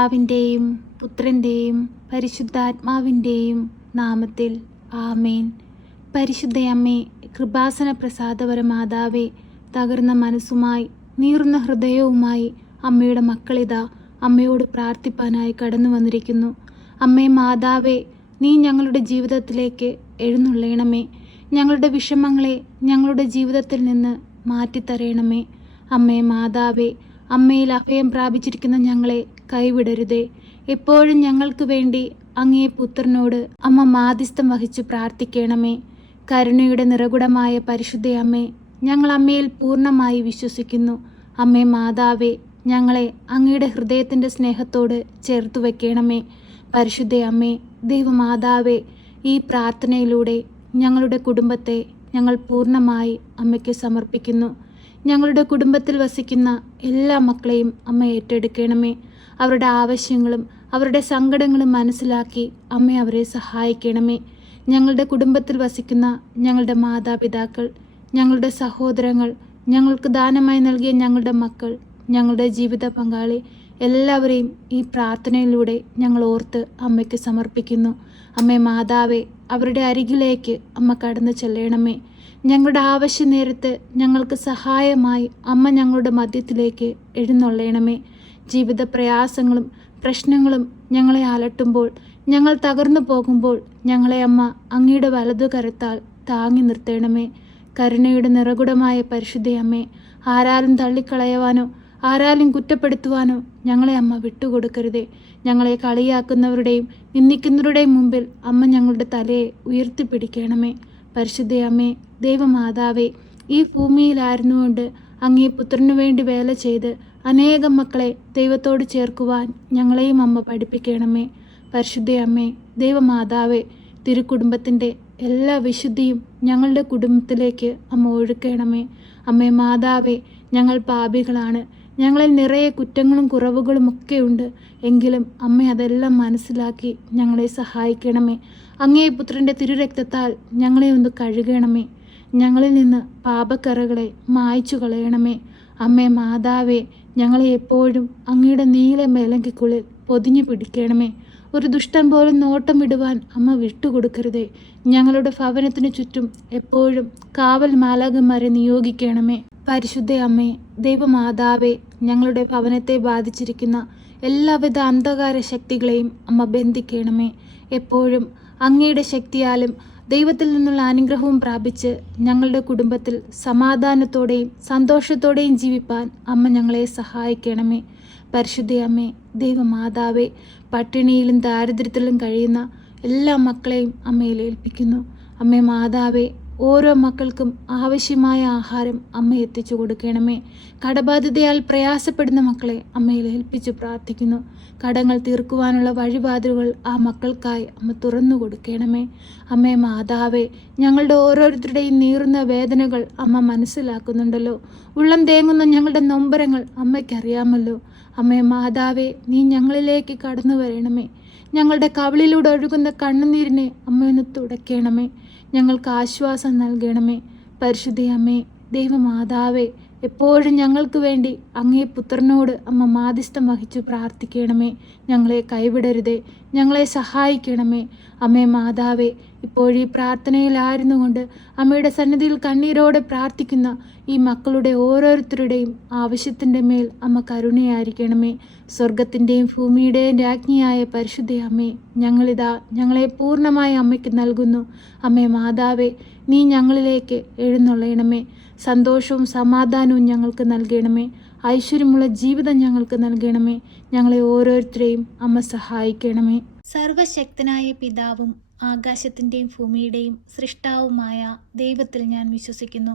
പിതാവിന്റെയും പുത്രന്റെയും പരിശുദ്ധാത്മാവിന്റെയും നാമത്തിൽ ആമേൻ. പരിശുദ്ധയമ്മേ കൃപാസന പ്രസാദപര മാതാവേ തകർന്ന മനസ്സുമായി നീറുന്ന ഹൃദയവുമായി അമ്മയുടെ മക്കളിതാ അമ്മയോട് പ്രാർത്ഥിപ്പാനായി കടന്നു വന്നിരിക്കുന്നു. അമ്മേ മാതാവേ നീ ഞങ്ങളുടെ ജീവിതത്തിലേക്ക് എഴുന്നള്ളയണമേ ഞങ്ങളുടെ വിഷമങ്ങളെ ഞങ്ങളുടെ ജീവിതത്തിൽ നിന്ന് മാറ്റിത്തരയണമേ അമ്മേ മാതാവേ അമ്മയിൽ അഭയം പ്രാപിച്ചിരിക്കുന്ന ഞങ്ങളെ കൈവിടരുതേ. എപ്പോഴും ഞങ്ങൾക്ക് വേണ്ടി അങ്ങേ പുത്രനോട് അമ്മ മാധ്യസ്ഥം വഹിച്ച് പ്രാർത്ഥിക്കണമേ. കരുണയുടെ നിറകുടമായ പരിശുദ്ധയമ്മേ ഞങ്ങൾ അമ്മയിൽ പൂർണമായി വിശ്വസിക്കുന്നു. അമ്മേ മാതാവേ ഞങ്ങളെ അങ്ങയുടെ ഹൃദയത്തിന്റെ സ്നേഹത്തോട് ചേർത്ത് വയ്ക്കണമേ പരിശുദ്ധ അമ്മേ ദൈവമാതാവേ ഈ പ്രാർത്ഥനയിലൂടെ ഞങ്ങളുടെ കുടുംബത്തെ ഞങ്ങൾ പൂർണമായി അമ്മയ്ക്ക് സമർപ്പിക്കുന്നു. ഞങ്ങളുടെ കുടുംബത്തിൽ വസിക്കുന്ന എല്ലാ മക്കളെയും അമ്മ ഏറ്റെടുക്കണമേ. അവരുടെ ആവശ്യങ്ങളും അവരുടെ സങ്കടങ്ങളും മനസ്സിലാക്കി അമ്മ അവരെ സഹായിക്കണമേ. ഞങ്ങളുടെ കുടുംബത്തിൽ വസിക്കുന്ന ഞങ്ങളുടെ മാതാപിതാക്കൾ ഞങ്ങളുടെ സഹോദരങ്ങൾ ഞങ്ങൾക്ക് ദാനമായി നൽകിയ ഞങ്ങളുടെ മക്കൾ ഞങ്ങളുടെ ജീവിത പങ്കാളി എല്ലാവരെയും ഈ പ്രാർത്ഥനയിലൂടെ ഞങ്ങൾ ഓർത്ത് അമ്മയ്ക്ക് സമർപ്പിക്കുന്നു. അമ്മേ മാതാവേ അവരുടെ അരികിലേക്ക് അമ്മ കടന്നു ചെല്ലണമേ. ഞങ്ങളുടെ ആവശ്യ നേരത്ത് ഞങ്ങൾക്ക് സഹായമായി അമ്മ ഞങ്ങളുടെ മധ്യത്തിലേക്ക് എഴുന്നള്ളയണമേ ജീവിത പ്രയാസങ്ങളും പ്രശ്നങ്ങളും ഞങ്ങളെ അലട്ടുമ്പോൾ ഞങ്ങൾ തകർന്നു പോകുമ്പോൾ ഞങ്ങളെ അമ്മ അങ്ങയുടെ വലതു കരത്താൽ താങ്ങി നിർത്തേണമേ. കരുണയുടെ നിറകുടമായ പരിശുദ്ധയമ്മേ ആരാലും തള്ളിക്കളയുവാനോ ആരാലും കുറ്റപ്പെടുത്തുവാനോ ഞങ്ങളെ അമ്മ വിട്ടുകൊടുക്കരുതേ. ഞങ്ങളെ കളിയാക്കുന്നവരുടെയും നിന്ദിക്കുന്നവരുടെയും മുമ്പിൽ അമ്മ ഞങ്ങളുടെ തലയെ ഉയർത്തിപ്പിടിക്കണമേ. പരിശുദ്ധയമ്മേ ദൈവമാതാവേ ഈ ഭൂമിയിലായിരുന്നുകൊണ്ട് അങ്ങേ പുത്രനു വേണ്ടി വേല ചെയ്ത് അനേകം മക്കളെ ദൈവത്തോട് ചേർക്കുവാൻ ഞങ്ങളെയും അമ്മ പഠിപ്പിക്കണമേ. പരിശുദ്ധയമ്മേ ദൈവമാതാവേ തിരുക്കുടുംബത്തിന്റെ എല്ലാ വിശുദ്ധിയും ഞങ്ങളുടെ കുടുംബത്തിലേക്ക് അമ്മ ഒഴുക്കണമേ. അമ്മേ മാതാവേ ഞങ്ങൾ പാപികളാണ്. ഞങ്ങളിൽ നിറയെ കുറ്റങ്ങളും കുറവുകളും ഒക്കെ ഉണ്ട്. എങ്കിലും അമ്മ അതെല്ലാം മനസ്സിലാക്കി ഞങ്ങളെ സഹായിക്കണമേ. അങ്ങേ പുത്രന്റെ തിരുരക്തത്താൽ ഞങ്ങളെ ഒന്ന് കഴുകണമേ. ഞങ്ങളിൽ നിന്ന് പാപക്കറകളെ മായ്ച്ചു കളയണമേ. അമ്മേ മാതാവേ ഞങ്ങളെ എപ്പോഴും അങ്ങയുടെ നീല മേലങ്കിക്കുള്ളിൽ പൊതിഞ്ഞു പിടിക്കണമേ. ഒരു ദുഷ്ടൻ പോലും നോട്ടം വിടുവാൻ അമ്മ വിട്ടുകൊടുക്കരുതേ. ഞങ്ങളുടെ ഭവനത്തിനു ചുറ്റും എപ്പോഴും കാവൽ മാലാകന്മാരെ നിയോഗിക്കണമേ. പരിശുദ്ധ അമ്മേ ദൈവമാതാവേ ഞങ്ങളുടെ ഭവനത്തെ ബാധിച്ചിരിക്കുന്ന എല്ലാവിധ അന്ധകാര ശക്തികളെയും അമ്മ ബന്ധിക്കണമേ. എപ്പോഴും അങ്ങയുടെ ശക്തിയാലും ദൈവത്തിൽ നിന്നുള്ള അനുഗ്രഹവും പ്രാപിച്ച് ഞങ്ങളുടെ കുടുംബത്തിൽ സമാധാനത്തോടെയും സന്തോഷത്തോടെയും ജീവിപ്പാൻ അമ്മ ഞങ്ങളെ സഹായിക്കണമേ. പരിശുദ്ധ അമ്മേ ദൈവമാതാവേ പട്ടിണിയിലും ദാരിദ്ര്യത്തിലും കഴിയുന്ന എല്ലാ മക്കളെയും അമ്മയിൽ ഏൽപ്പിക്കുന്നു. അമ്മേ മാതാവേ ഓരോ മക്കൾക്കും ആവശ്യമായ ആഹാരം അമ്മ എത്തിച്ചു കൊടുക്കണമേ. കടബാധ്യതയാൽ പ്രയാസപ്പെടുന്ന മക്കളെ അമ്മയിൽ ഏൽപ്പിച്ചു പ്രാർത്ഥിക്കുന്നു. കടങ്ങൾ തീർക്കുവാനുള്ള വഴിപാതിലുകൾ ആ മക്കൾക്കായി അമ്മ തുറന്നു കൊടുക്കണമേ. അമ്മേ മാതാവേ ഞങ്ങളുടെ ഓരോരുത്തരുടെയും നീറുന്ന വേദനകൾ അമ്മ മനസ്സിലാക്കുന്നുണ്ടല്ലോ. ഉള്ളം തേങ്ങുന്ന ഞങ്ങളുടെ നൊമ്പരങ്ങൾ അമ്മയ്ക്കറിയാമല്ലോ. അമ്മേ മാതാവേ നീ ഞങ്ങളിലേക്ക് കടന്നു വരണമേ. ഞങ്ങളുടെ കവിളിലൂടെ ഒഴുകുന്ന കണ്ണുനീരിനെ അമ്മയൊന്ന് തുടയ്ക്കണമേ ഞങ്ങൾക്ക് ആശ്വാസം നൽകണമേ. പരിശുദ്ധയമ്മേ ദൈവമാതാവേ എപ്പോഴും ഞങ്ങൾക്ക് വേണ്ടി അങ്ങേ പുത്രനോട് അമ്മ മാധ്യസ്ഥം വഹിച്ചു പ്രാർത്ഥിക്കണമേ. ഞങ്ങളെ കൈവിടരുതേ. ഞങ്ങളെ സഹായിക്കണമേ. അമ്മേ മാതാവേ ഇപ്പോഴീ പ്രാർത്ഥനയിലായിരുന്നു കൊണ്ട് അമ്മയുടെ സന്നിധിയിൽ കണ്ണീരോടെ പ്രാർത്ഥിക്കുന്ന ഈ മക്കളുടെ ഓരോരുത്തരുടെയും ആവശ്യത്തിന്റെ മേൽ അമ്മ കരുണയായിരിക്കണമേ. സ്വർഗത്തിന്റെയും ഭൂമിയുടെയും രാജ്ഞിയായ പരിശുദ്ധ അമ്മേ ഞങ്ങളിതാ ഞങ്ങളെ പൂർണമായി അമ്മയ്ക്ക് നൽകുന്നു. അമ്മേ മാതാവേ നീ ഞങ്ങളിലേക്ക് എഴുന്നള്ളയണമേ. സന്തോഷവും സമാധാനവും ഞങ്ങൾക്ക് നൽകണമേ. ഐശ്വര്യമുള്ള ജീവിതം ഞങ്ങൾക്ക് നൽകണമേ. ഞങ്ങളെ ഓരോരുത്തരെയും അമ്മ സഹായിക്കണമേ. സർവശക്തനായ പിതാവും ആകാശത്തിന്റെയും ഭൂമിയുടെയും സൃഷ്ടാവുമായ ദൈവത്തിൽ ഞാൻ വിശ്വസിക്കുന്നു.